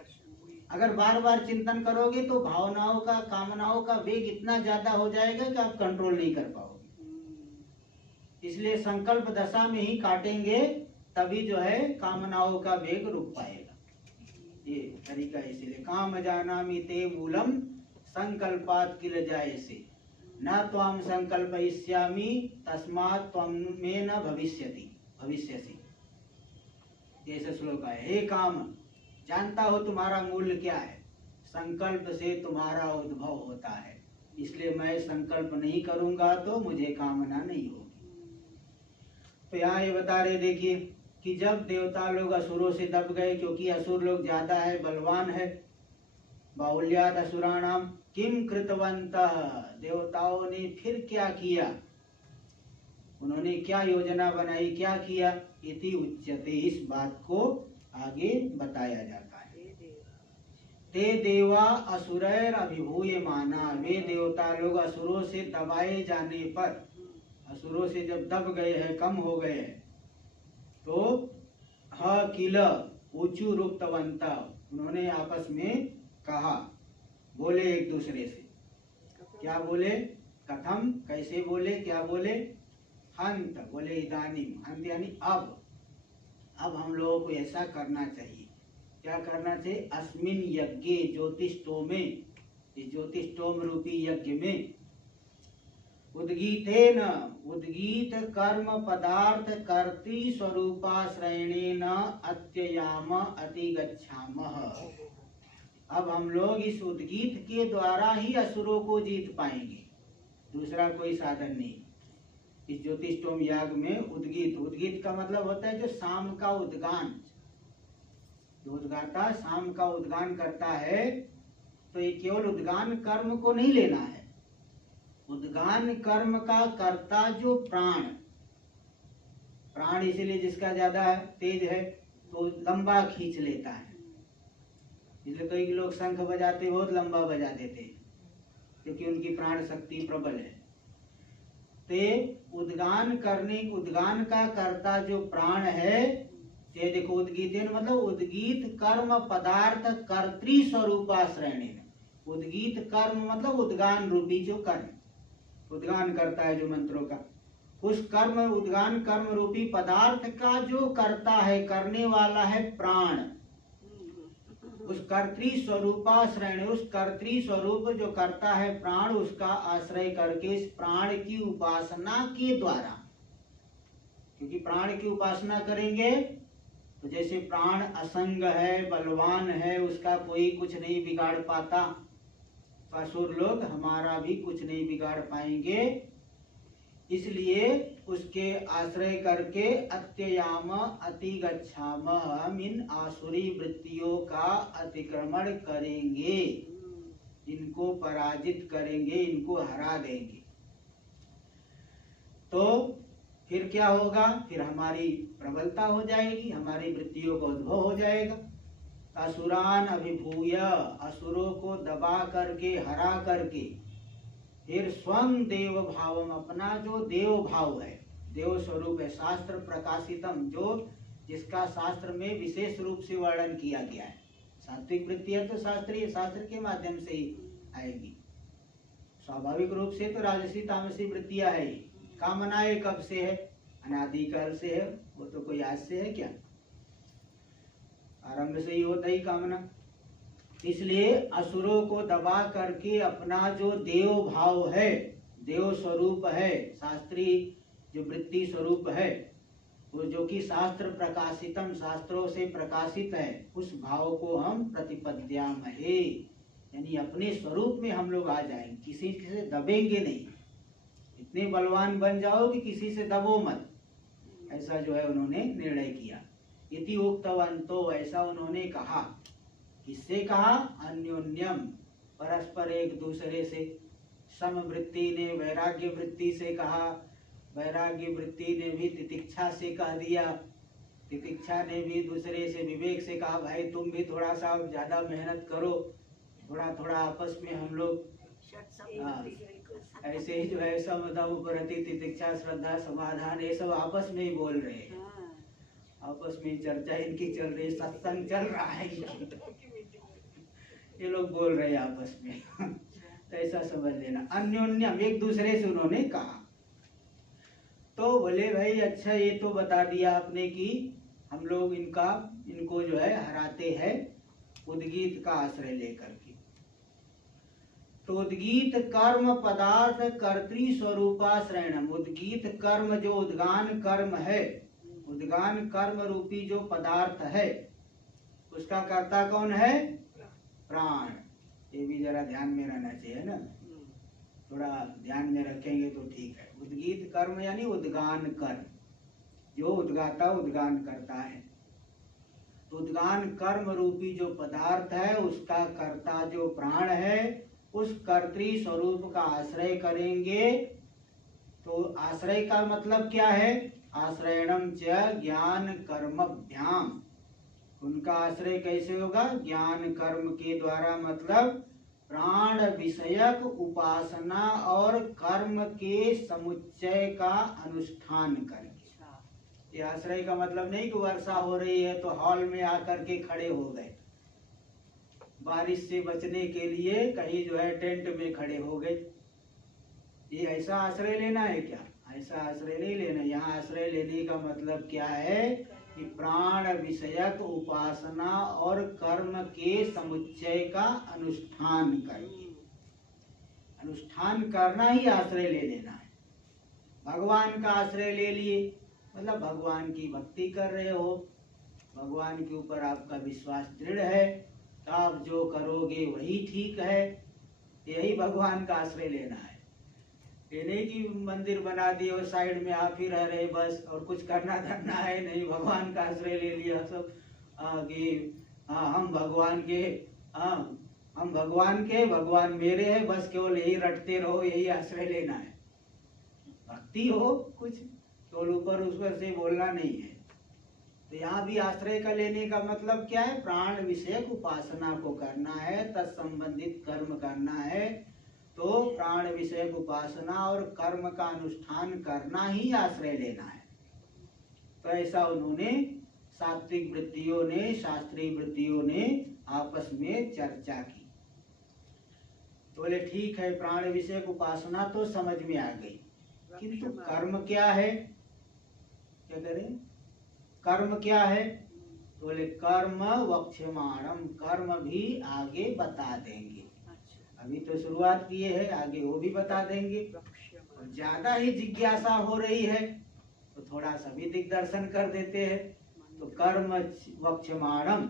अगर बार बार चिंतन करोगे तो भावनाओं का, कामनाओं का वेग इतना ज्यादा हो जाएगा कि आप कंट्रोल नहीं कर पाओगे। इसलिए संकल्प दशा में ही काटेंगे, तभी जो है कामनाओं का वेग रुक पाएगा। ये तरीका इसीलिए काम जानामि ते मूलम संकल्पात किल जायसे न त्वाम संकल्पयिष्यामि तस्मात् त्वं में न भविष्यसि। जैसे श्लोक है, हे काम, जानता हो तुम्हारा मूल्य क्या है, संकल्प से तुम्हारा उद्भव होता है, इसलिए मैं संकल्प नहीं करूंगा तो मुझे कामना नहीं होगी। तो यहाँ ये बता रहे देखिए कि जब देवता लोग असुरों से दब गए, क्योंकि असुर लोग ज्यादा है, बलवान है, बाहुल्याद असुराणाम किम कृतवन्तः, देवताओं ने फिर क्या किया, उन्होंने क्या योजना बनाई, क्या किया, इति उच्यते, इस बात को आगे बताया जाता है। ते देवा असुरैर अभिभूयमाना, वे देवता लोग असुरों से दबाए जाने पर, असुरों से जब दब गए हैं, कम हो गए हैं, तो ह किल ऊचु रुक्तवंत, उन्होंने आपस में कहा, बोले एक दूसरे से। क्या बोले? कथम, कैसे बोले, क्या बोले? हंत, बोले इदानीम, हंत यानी अब हम लोगों को ऐसा करना चाहिए। क्या करना चाहिए? अस्मिन यज्ञे ज्योतिष्टोमे, इस ज्योतिष्टोम रूपी यज्ञ में, उद्गीतेन, उद्गीत कर्म पदार्थ कर्तृ स्वरूपाश्रयणेन अत्ययाम अतिगच्छामः। अब हम लोग इस उद्गीत के द्वारा ही असुरों को जीत पाएंगे, दूसरा कोई साधन नहीं। इस ज्योतिष्टोम याग में उद्गीत, उद्गीत का मतलब होता है जो शाम का उद्गान, जो उद्गाता शाम का उद्गान करता है, तो ये केवल उद्गान कर्म को नहीं लेना है, उद्गान कर्म का कर्ता जो प्राण, प्राण इसीलिए जिसका ज्यादा तेज है तो लंबा खींच लेता है, इसलिए कई लोग शंख बजाते बहुत लंबा बजा देते हैं, क्योंकि उनकी प्राण शक्ति प्रबल है। तो उद्गान करने, उद्गान का कर्ता जो प्राण है, ये देखो उद्गीत मतलब उद्गीत कर्म पदार्थ कर्तृ स्वरूपाश्रयण, उद्गीत कर्म मतलब उद्गान रूपी जो कर्म, उद्गान करता है जो मंत्रों का, उस कर्म, उद्गान कर्म रूपी पदार्थ का जो करता है, करने वाला है प्राण, उस कर्तृ स्वरूपाश्रय, उस कर्तृ स्वरूप जो करता है प्राण, उसका आश्रय करके इस प्राण की उपासना के द्वारा, क्योंकि प्राण की उपासना करेंगे तो जैसे प्राण असंग है, बलवान है, उसका कोई कुछ नहीं बिगाड़ पाता, असुर लोग हमारा भी कुछ नहीं बिगाड़ पाएंगे, इसलिए उसके आश्रय करके अत्ययाम अतिगच्छाम, हम इन आसुरी वृत्तियों का अतिक्रमण करेंगे, इनको पराजित करेंगे, इनको हरा देंगे। तो फिर क्या होगा, फिर हमारी प्रबलता हो जाएगी, हमारी वृत्तियों का उद्भव हो जाएगा। असुरान अभिभूय, असुरों को दबा करके हरा करके फिर स्वयं देव भावम, अपना जो देव भाव है, देव स्वरूप है, शास्त्र प्रकाशितम, जो जिसका शास्त्र में विशेष रूप से वर्णन किया गया है। सात्विक वृत्ति है तो शास्त्रीय शास्त्र के माध्यम से ही आएगी। स्वाभाविक रूप से तो राजसी तामसी वृत्तियां है। कामनाएं कब से है, अनादिकाल से है, वो तो कोई आज से है क्या, आरंभ से ही होता ही कामना। इसलिए असुरों को दबा करके अपना जो देव भाव है, देव स्वरूप है, शास्त्रीय जो वृत्ति स्वरूप है, वो जो कि शास्त्र प्रकाशितम, शास्त्रों से प्रकाशित है, उस भाव को हम प्रतिपद्यामहे, यानी अपने स्वरूप में हम लोग आ जाएंगे, किसी से दबेंगे नहीं। इतने बलवान बन जाओ कि किसी से दबो मत, ऐसा जो है उन्होंने निर्णय किया। इति उक्तवन्तो, ऐसा उन्होंने कहा। किससे कहा, अन्योन्यम, परस्पर एक दूसरे से। समवृत्ति ने वैराग्य वृत्ति से कहा, वैराग्य वृत्ति ने भी तितिक्षा से कह दिया, तितिक्षा ने भी दूसरे से विवेक से कहा भाई तुम भी थोड़ा सा ज्यादा मेहनत करो, थोड़ा थोड़ा आपस में हम लोग ऐसे ही जो है समदम उपरति तितिक्षा श्रद्धा समाधान, ये सब आपस में ही बोल रहे हैं, आपस में चर्चा इनकी चल रही, सत्संग चल रहा है, ये लोग बोल रहे हैं आपस में तो ऐसा समझ लेना। अन्योन्यम, एक दूसरे से उन्होंने कहा। तो बोले भाई अच्छा ये तो बता दिया आपने कि हम लोग इनको जो है हराते हैं उद्गीत का आश्रय लेकर के। तो उद्गीत कर्म पदार्थ कर्तृ स्वरूपाश्रयणम, उद्गीत कर्म जो उद्गान कर्म है, उद्गान कर्म रूपी जो पदार्थ है, उसका कर्ता कौन है, प्राण। ये भी जरा ध्यान में रहना चाहिए ना, थोड़ा ध्यान में रखेंगे तो ठीक है। उद्गीत कर्म यानी उद्गान कर्म, जो उद्गाता उद्गान करता है। तो उद्गान कर्म रूपी जो पदार्थ है, उसका कर्ता जो प्राण है, उस कर्तृ स्वरूप का आश्रय करेंगे। तो आश्रय का मतलब क्या है, आश्रयणम च ज्ञान कर्मभ्याम, उनका आश्रय कैसे होगा, ज्ञान कर्म के द्वारा, मतलब प्राण विषयक उपासना और कर्म के समुच्चय का अनुष्ठान करके। ये आश्रय का मतलब नहीं कि वर्षा हो रही है तो हॉल में आकर के खड़े हो गए, बारिश से बचने के लिए कहीं जो है टेंट में खड़े हो गए, ये ऐसा आश्रय लेना है क्या, ऐसा आश्रय नहीं लेना। यहाँ आश्रय लेने का मतलब क्या है कि प्राण विषयक उपासना और कर्म के समुच्चय का अनुष्ठान करके, अनुष्ठान करना ही आश्रय ले लेना है। भगवान का आश्रय ले लिए मतलब भगवान की भक्ति कर रहे हो, भगवान के ऊपर आपका विश्वास दृढ़ है, तो आप जो करोगे वही ठीक है, यही भगवान का आश्रय लेना है। ये नहीं कि मंदिर बना दिए और साइड में आप ही रह रहे बस, और कुछ करना धरना है नहीं, भगवान का आश्रय ले लिया सब कि हम भगवान के, हम भगवान के, भगवान मेरे है, बस केवल यही रटते रहो, यही आश्रय लेना है। भक्ति हो कुछ तो ऊपर उस पर से बोलना नहीं है। तो यहाँ भी आश्रय का लेने का मतलब क्या है, प्राण विषयक उपासना को करना है, तत्संबंधित कर्म करना है। तो प्राण विषयक उपासना और कर्म का अनुष्ठान करना ही आश्रय लेना है। तो ऐसा उन्होंने सात्विक वृत्तियों ने, शास्त्रीय वृत्तियों ने आपस में चर्चा की। तो बोले ठीक है, प्राण विषयक उपासना तो समझ में आ गई, किंतु कर्म क्या है, क्या करें, कर्म क्या है, तो बोले कर्म वक्ष्यमाणम, कर्म भी आगे बता देंगे। अभी तो शुरुआत किए हैं, आगे वो भी बता देंगे। और ज्यादा ही जिज्ञासा हो रही है तो थोड़ा सा भी दिग्दर्शन कर देते हैं। तो कर्म वक्ष्यमाणम,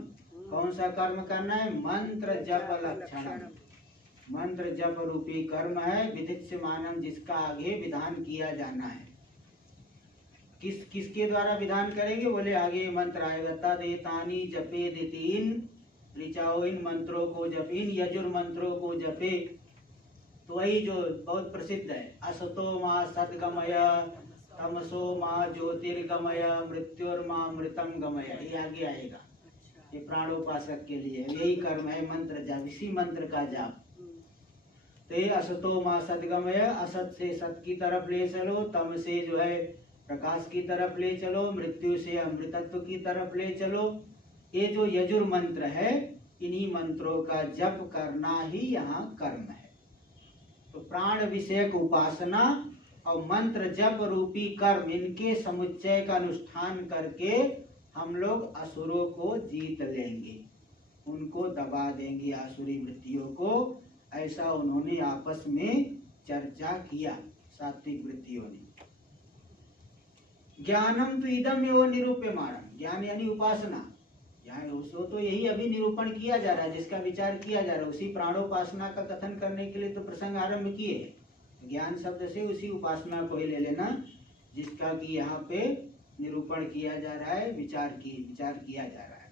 कौन सा कर्म करना है, मंत्र जप लक्षणम, मंत्र जप रूपी कर्म है। विधित्स्यमानम, जिसका आगे विधान किया जाना है। किसके द्वारा विधान करेंगे, बोले आगे मंत्र आएगा, तदेतानि जपे दितीन, ऋचाओ इन मंत्रों को जप, इन यजुर मंत्रों को जपे। तो वही जो बहुत प्रसिद्ध है, असतो मा सद्गमय तमसो माँ ज्योतिर्गमय मृत्युर्मा मृतम गमय, ये आगे आएगा। अच्छा। ये प्राणोपासक के लिए यही कर्म है, मंत्र जाप, इसी मंत्र का जाप। तो ये असतो माँ सदगमय, असत से सत की तरफ ले चलो, तम से जो है प्रकाश की तरफ ले चलो, मृत्यु से अमृतत्व की तरफ ले चलो। ये जो यजुर मंत्र है, इन्हीं मंत्रों का जप करना ही यहाँ कर्म है। तो प्राण विषयक उपासना और मंत्र जप रूपी कर्म, इनके समुच्चय का अनुष्ठान करके हम लोग असुरों को जीत लेंगे, उनको दबा देंगे, आसुरी वृत्तियों को। ऐसा उन्होंने आपस में चर्चा किया सात्विक वृत्तियों ने। ज्ञानम तो इदम एवं निरूप्यमाणम, ज्ञान यानी उपासना, यहाँ उसको तो यही अभी निरूपण किया जा रहा है, जिसका विचार किया जा रहा है। उसी प्राणोपासना का कथन करने के लिए तो प्रसंग आरंभ किए हैं। ज्ञान शब्द से उसी उपासना को ही ले लेना, जिसका कि यहाँ पे निरूपण किया जा रहा है, विचार किया जा रहा है।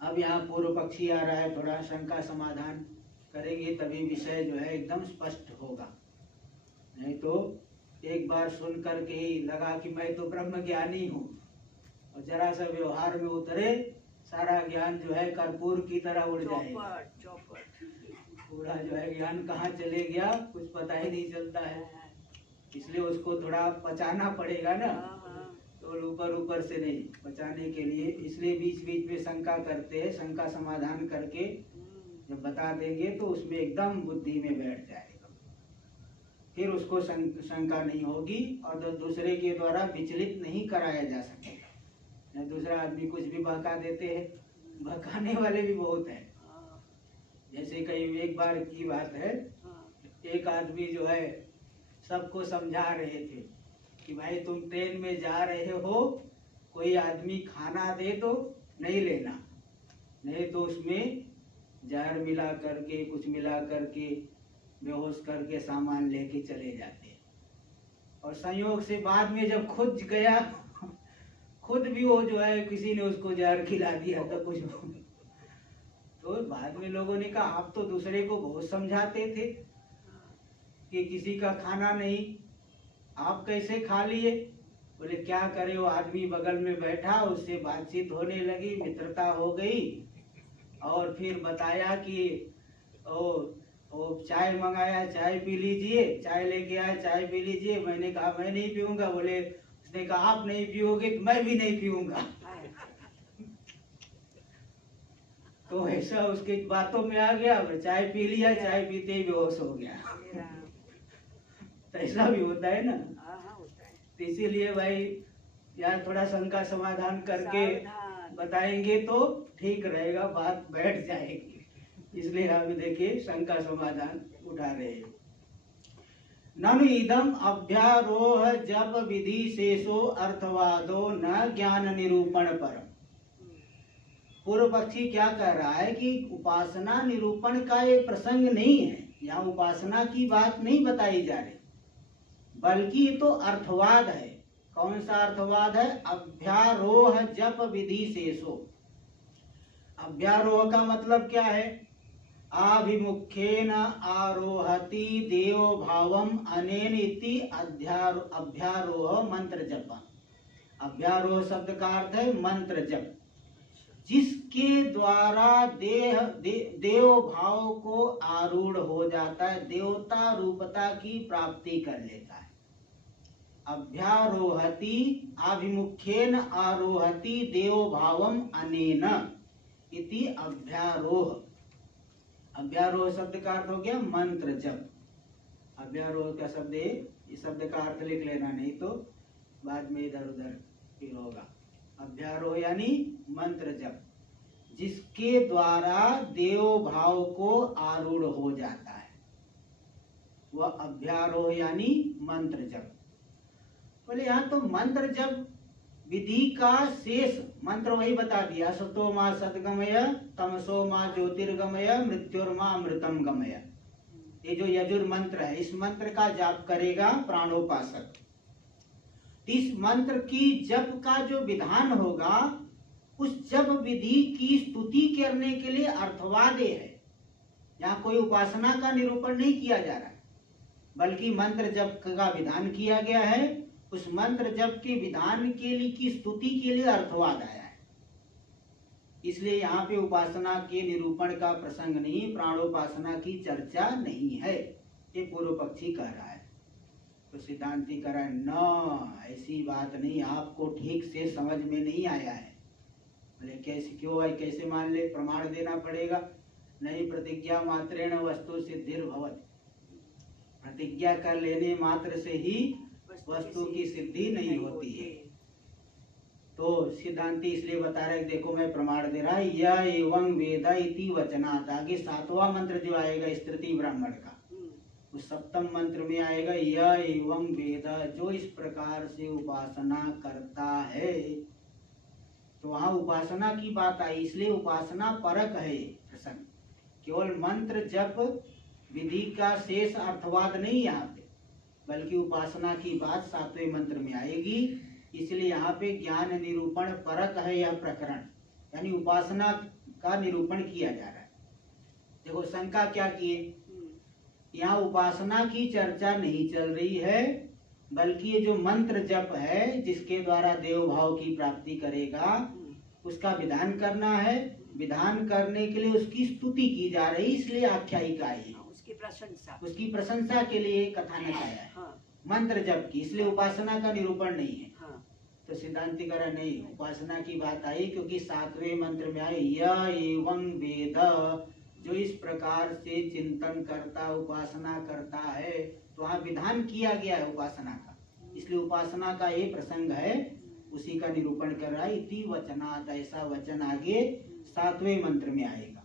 अब यहाँ पूर्व पक्षी आ रहा है, थोड़ा शंका समाधान करेंगे, तभी विषय जो है एकदम स्पष्ट होगा। नहीं तो एक बार सुन करके ही लगा कि मैं तो ब्रह्म ज्ञानी हूँ, और जरा सा व्यवहार में उतरे, सारा ज्ञान जो है कर्पूर की तरह उड़ जाएगा। पूरा जो है ज्ञान कहाँ चले गया कुछ पता ही नहीं चलता है। इसलिए उसको थोड़ा पचाना पड़ेगा ना, तो ऊपर से नहीं, पचाने के लिए इसलिए बीच बीच में शंका करते हैं। शंका समाधान करके जब बता देंगे तो उसमें एकदम बुद्धि में बैठ जाएगा, फिर उसको शंका नहीं होगी, और दूसरे के द्वारा विचलित नहीं कराया जा सकेगा। दूसरा आदमी कुछ भी बहका देते हैं, बहकाने वाले भी बहुत हैं। जैसे कई एक बार की बात है, एक आदमी जो है सबको समझा रहे थे कि भाई तुम ट्रेन में जा रहे हो, कोई आदमी खाना दे तो नहीं लेना, नहीं तो उसमें जहर मिला करके कुछ मिला करके बेहोश करके सामान लेके चले जाते हैं। और संयोग से बाद में जब खुद गया, खुद भी वो जो है किसी ने उसको जहर खिला दिया था कुछ। तो बाद में लोगों ने कहा आप तो दूसरे को बहुत समझाते थे कि किसी का खाना नहीं, आप कैसे खा लिए? बोले क्या करे, वो आदमी बगल में बैठा, उससे बातचीत होने लगी, मित्रता हो गई, और फिर बताया कि वो चाय मंगाया, चाय पी लीजिए, चाय लेके आया, चाय पी लीजिए। मैंने कहा मैं नहीं पीऊंगा। बोले, उसने कहा आप नहीं पियोगे तो मैं भी नहीं पीऊंगा। तो ऐसा उसके बातों में आ गया, चाय पी लिया, चाय पीते ही बेहोश हो गया। तो ऐसा भी होता है ना। तो इसीलिए भाई यार थोड़ा शंका समाधान करके बताएंगे तो ठीक रहेगा, बात बैठ जाएगी। इसलिए आप देखिए शंका समाधान उठा रहे हैं। ननु इदम अभ्यारोह जप विधि शेषो अर्थवादो न ज्ञान निरूपण परम। पूर्व पक्षी क्या कह रहा है कि उपासना निरूपण का ये प्रसंग नहीं है, यहाँ उपासना की बात नहीं बताई जा रही, बल्कि ये तो अर्थवाद है। कौन सा अर्थवाद है? अभ्यारोह जप विधि शेषो। अभ्यारोह का मतलब क्या है? आभिमुख्येन आरोहति देव भावम अनेन इति अभ्यारोह मंत्र जप। अभ्यारोह शब्द का अर्थ है मंत्र जप, जिसके द्वारा देव भाव को आरूढ़ हो जाता है, देवता रूपता की प्राप्ति कर लेता है। अभ्यारोहति आभिमुख्येन आरोहति देव भावम अनेन इति अभ्यारोह। अभ्यारोह शब्द का अर्थ हो गया मंत्र जप। अभ्यारोह का शब्द है, इस शब्द का अर्थ लिख लेना, नहीं तो बाद में इधर उधर फिर होगा। अभ्यारोह यानी मंत्र जप, जिसके द्वारा देव भाव को आरूढ़ हो जाता है, वह अभ्यारोह यानी मंत्र जप। बोले यहाँ तो मंत्र जप विधि का शेष मंत्र वही बता दिया, सतो माँ सदगमय तमसो माँ ज्योतिर्गमय मृत्युर्मा अमृतम गमय। ये जो यजुर मंत्र है, इस मंत्र का जाप करेगा प्राणोपासक। इस मंत्र की जप का जो विधान होगा, उस जप विधि की स्तुति करने के लिए अर्थवाद है। यहाँ कोई उपासना का निरूपण नहीं किया जा रहा है, बल्कि मंत्र जप का विधान किया गया है। उस मंत्र जप के विधान के लिए की स्तुति के लिए अर्थवाद आया है। इसलिए यहाँ पे उपासना के निरूपण का प्रसंग नहीं, प्राणोपासना की चर्चा नहीं है, ये पूर्व पक्षी कह रहा है। तो सिद्धांती कह रहा है न, ऐसी बात नहीं, आपको ठीक से समझ में नहीं आया है। बोले कैसे, क्यों है, कैसे मान ले, प्रमाण देना पड़ेगा। नहीं, प्रतिज्ञा मात्रेण वस्तु सिद्धिर भवति, प्रतिज्ञा कर लेने मात्र से ही वस्तु की सिद्धि नहीं होती है। तो सिद्धांति इसलिए बता रहे, देखो मैं प्रमाण दे रहा है, यह एवं वेद इति वचनात्, आगे 7वां मंत्र जो आएगा स्तुति ब्राह्मण का, उस 7वें मंत्र में आएगा यह एवं वेद, जो इस प्रकार से उपासना करता है। तो वहां उपासना की बात आई, इसलिए उपासना परक है प्रसंग, केवल मंत्र जप विधि का शेष अर्थवाद नहीं यहाँ पे, बल्कि उपासना की बात 7वें मंत्र में आएगी। इसलिए यहाँ पे ज्ञान निरूपण परक है यह प्रकरण, यानी उपासना का निरूपण किया जा रहा है। देखो शंका क्या किए, यहाँ उपासना की चर्चा नहीं चल रही है, बल्कि ये जो मंत्र जप है जिसके द्वारा देव भाव की प्राप्ति करेगा उसका विधान करना है। विधान करने के लिए उसकी स्तुति की जा रही, इसलिए आख्यायिका आई, उसकी प्रशंसा के लिए कथानक आया है। हाँ। मंत्र जप की, इसलिए उपासना का निरूपण नहीं है। हाँ। तो सिद्धांति कह रहा नहीं, उपासना की बात आई, क्योंकि 7वें मंत्र में आई यह एवं वेद, जो इस प्रकार से चिंतन करता उपासना करता है, तो वहाँ विधान किया गया है उपासना का, इसलिए उपासना का ये प्रसंग है, उसी का निरूपण कर रहा है। इति वचनात्, ऐसा वचन आगे 7वें मंत्र में आएगा।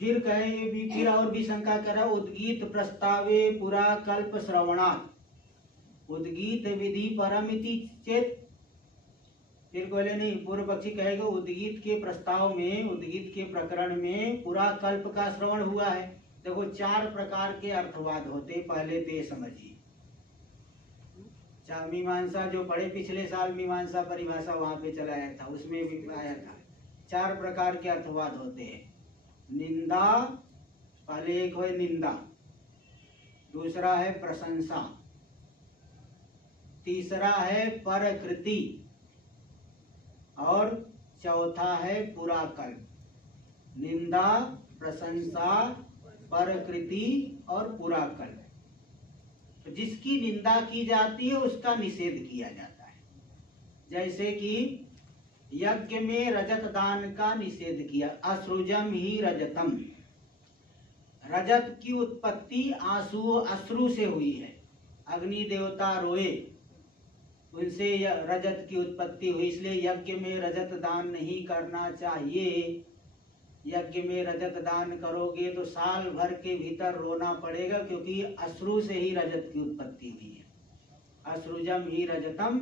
फिर कहे भी, फिर और भी शंका करा, उद्गीत प्रस्तावे पुरा कल्प श्रवणात्, उद्गीत विधि परमिति चेत। फिर बोले नहीं, पूर्व पक्षी कहेगा उद्गीत के प्रस्ताव में, उद्गीत के प्रकरण में पूरा कल्प का श्रवण हुआ है। देखो 4 प्रकार के अर्थवाद होते, पहले तो ये समझिए। मीमांसा जो पढ़े पिछले साल, मीमांसा परिभाषा वहां पे चलाया था, उसमें भी आया था 4 प्रकार के अर्थवाद होते हैं। निंदा, पहले एक है निंदा, दूसरा है प्रशंसा, तीसरा है परकृति, और चौथा है पूरा कल्प। निंदा, प्रशंसा, परकृति और पूरा कल्प। तो जिसकी निंदा की जाती है उसका निषेध किया जाता है। जैसे कि यज्ञ में रजत दान का निषेध किया, असृजम ही रजतम, रजत की उत्पत्ति अश्रु से हुई है। अग्नि देवता रोए, उनसे रजत की उत्पत्ति हुई, इसलिए यज्ञ में रजत दान नहीं करना चाहिए। यज्ञ में रजत दान करोगे तो साल भर के भीतर रोना पड़ेगा, क्योंकि अश्रु से ही रजत की उत्पत्ति हुई है। असृजम ही रजतम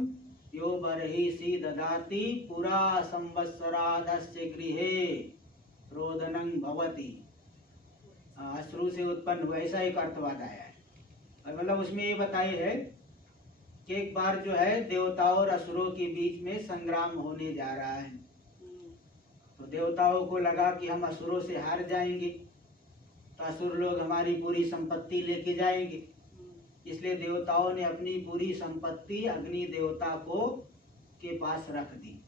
यो बर्हिषि ददाति पुरा संवत्सरादस्य गृहे रोदनं भवति। अश्रु से उत्पन्न हुआ, ऐसा एक अर्थवाद आया है। और मतलब उसमें ये बताए है कि एक बार जो है देवताओं और असुरों के बीच में संग्राम होने जा रहा है। तो देवताओं को लगा कि हम असुरों से हार जाएंगे, तो असुर लोग हमारी पूरी संपत्ति लेके जाएंगे, इसलिए देवताओं ने अपनी पूरी संपत्ति अग्नि देवता को के पास रख दी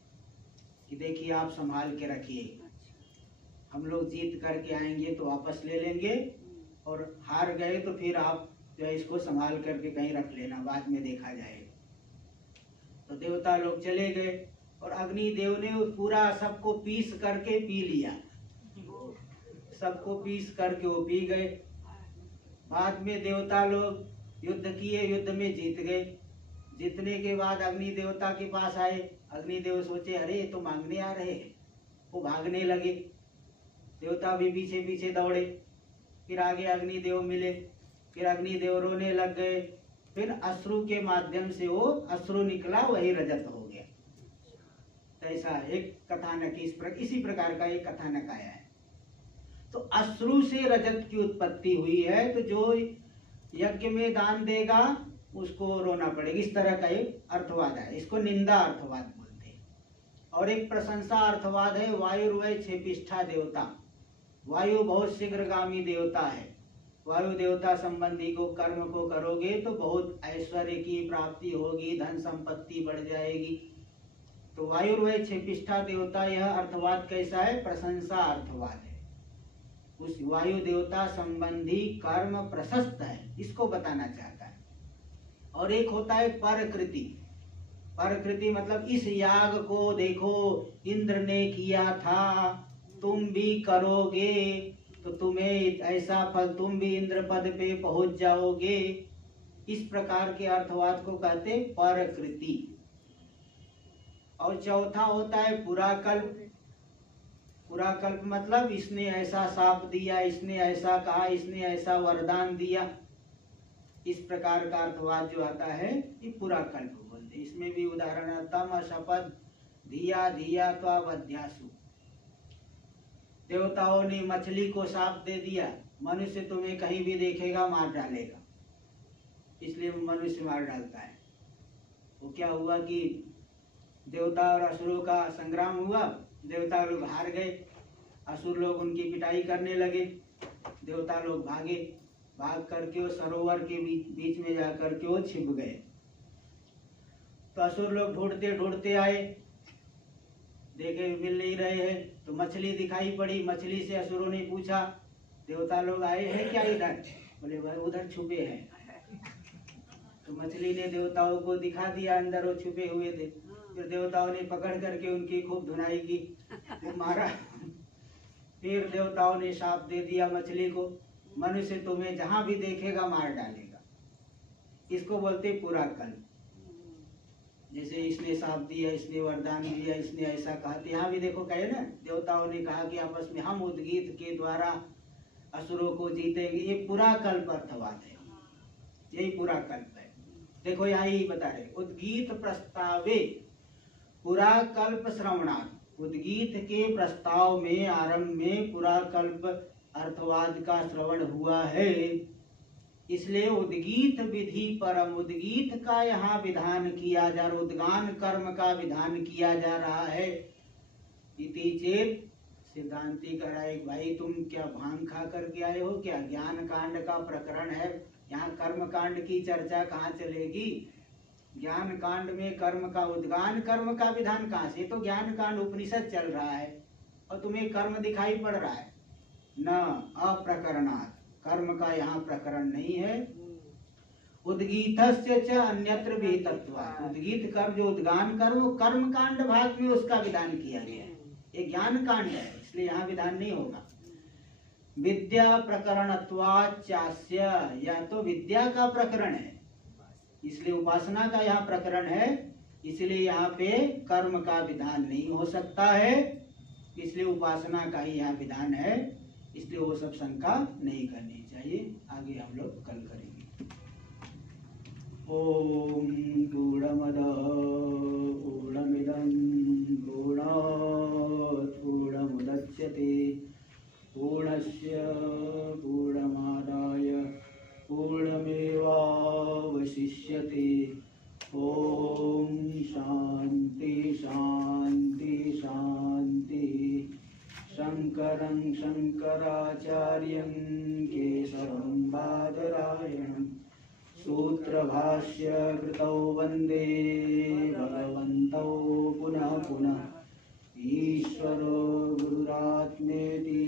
कि देखिए आप संभाल के रखिए, हम लोग जीत करके आएंगे तो वापस ले लेंगे, और हार गए तो फिर आप जो है इसको संभाल करके कहीं रख लेना, बाद में देखा जाएगा। तो देवता लोग चले गए और अग्नि देव ने पूरा सबको पीस करके पी लिया, सबको पीस करके वो पी गए। बाद में देवता लोग युद्ध किए, युद्ध में जीत गए। जीतने के बाद अग्नि देवता के पास आए, अग्नि देव सोचे अरे ये तो मांगने आ रहे हैं, वो भागने लगे। देवता भी पीछे पीछे दौड़े, फिर आगे अग्नि देव मिले, फिर अग्नि देव रोने लग गए, फिर अश्रु के माध्यम से वो अश्रु निकला, वही रजत हो गया। तो ऐसा एक कथानक इसी प्रकार का एक कथानक आया है। तो अश्रु से रजत की उत्पत्ति हुई है, तो जो यज्ञ में दान देगा उसको रोना पड़ेगा, इस तरह का एक अर्थवाद है। इसको निंदा अर्थवाद बोलते हैं। और एक प्रशंसा अर्थवाद है, वायुर्वय क्षेपिष्ठा देवता। वायु बहुत शीघ्रगामी देवता है, वायु देवता संबंधी को कर्म को करोगे तो बहुत ऐश्वर्य की प्राप्ति होगी, धन संपत्ति बढ़ जाएगी। तो वायुर्वै क्षेपिष्ठा देवता, यह अर्थवाद कैसा है? प्रशंसा अर्थवाद है। उस वायु देवता संबंधी कर्म प्रशस्त है, इसको बताना चाहता है। और एक होता है परकृति। परकृति मतलब इस याग को देखो इंद्र ने किया था, तुम भी करोगे तो तुम्हें ऐसा फल, तुम भी इंद्र पद पे पहुंच जाओगे। इस प्रकार के अर्थवाद को कहते परकृति। और चौथा होता है पुराकल्प। पुराकल्प मतलब इसने ऐसा शाप दिया, इसने ऐसा कहा, इसने ऐसा वरदान दिया। इस प्रकार का अर्थवाद जो आता है ये पुराकल्प बोलते। इसमें भी उदाहरण है, तम शपथ धिया धिया त्वावध्यासु। देवताओं ने मछली को शाप दे दिया, मनुष्य तुम्हें कहीं भी देखेगा मार डालेगा, इसलिए मनुष्य मार डालता है। वो क्या हुआ कि देवता और असुरों का संग्राम हुआ, देवता लोग हार गए, असुर लोग उनकी पिटाई करने लगे, देवता लोग भागे, भाग करके वो सरोवर के बीच में जाकर के वो छिप गए। तो असुर लोग ढूंढते ढूंढते आए, देखे मिल नहीं रहे हैं, तो मछली दिखाई पड़ी। मछली से असुरों ने पूछा, देवता लोग आए हैं क्या इधर? बोले भाई उधर छुपे हैं। तो मछली ने देवताओं को दिखा दिया, अंदर वो छुपे हुए थे। फिर देवताओं ने पकड़ करके उनकी खूब धुनाई की, वो मारा। फिर देवताओं ने शाप दे दिया मछली को, मनुष्य तुम्हें जहां भी देखेगा मार डालेगा। इसको बोलते पुराकल्प। जैसे इसने शाप दिया, इसने वरदान दिया, इसने ऐसा कहा। यहाँ भी देखो कहे ना, देवताओं ने कहा कि आपस में हम उद्गीत के द्वारा असुरों को जीतेंगे। ये पुराकल्प अर्थवाद है, यही पुराकल्प है। देखो यहाँ ही बता रहे, उद्गीत प्रस्तावे पुराकल्प श्रवणात्। उद्गीत के प्रस्ताव में आरंभ में पुराकल्प अर्थवाद का श्रवण हुआ है, इसलिए उद्गीत विधि परम। उद्गीत का यहाँ विधान किया जा रहा, उद्गान कर्म का विधान किया जा रहा है। इति चेत सिद्धांति कराए, भाई तुम क्या भांग खा करके आए हो क्या? ज्ञान कांड का प्रकरण है, यहाँ कर्म कांड की चर्चा कहाँ चलेगी? ज्ञान कांड में कर्म का उद्गान कर्म का विधान कहाँ से? तो ज्ञान कांड उपनिषद चल रहा है और तुम्हें कर्म दिखाई पड़ रहा है। न अप्रकरणात्, कर्म का यहाँ प्रकरण नहीं है। उद्गीतस्य च अन्यत्र विहितत्वात्। उद्गीत कर्म जो उद्गान कर्म, कर्म कांड भाग में उसका विधान किया गया है। ये ज्ञान कांड है, इसलिए यहाँ विधान नहीं होगा। विद्या प्रकरणत्वात् चास्य, या तो विद्या का प्रकरण है इसलिए उपासना का यहाँ प्रकरण है, इसलिए यहाँ पे कर्म का विधान नहीं हो सकता है, इसलिए उपासना का ही यहाँ विधान है, इसलिए वो सब शंका नहीं करनी चाहिए। आगे हम लोग कल करेंगे। ओम पूर्णमदः पूर्णमिदं पूर्णात् पूर्णमुदच्यते पूर्णस्य पूर्णमादाय पूर्णमेवावशिष्यते। ओम शांति शांति शांति। शंकरं शंकराचार्यं केशवं बादरायणं सूत्रभाष्य कृतौ वन्दे भगवन्तौ पुनः पुनः। ईश्वरो गुरुरात्मेति